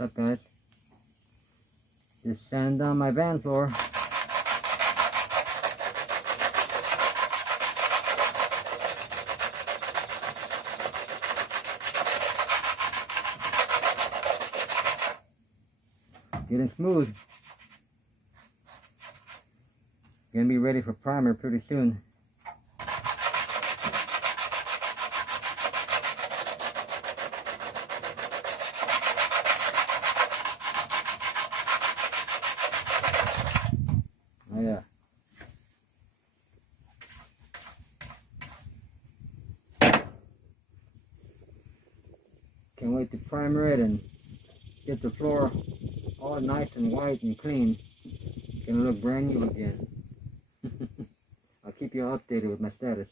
What's up, guys? Just sanding down my van floor. Getting smooth. Gonna be ready for primer pretty soon. Oh yeah. Can't wait to primer it and get the floor all nice and white and clean. It's gonna look brand new again. I'll keep you updated with my status.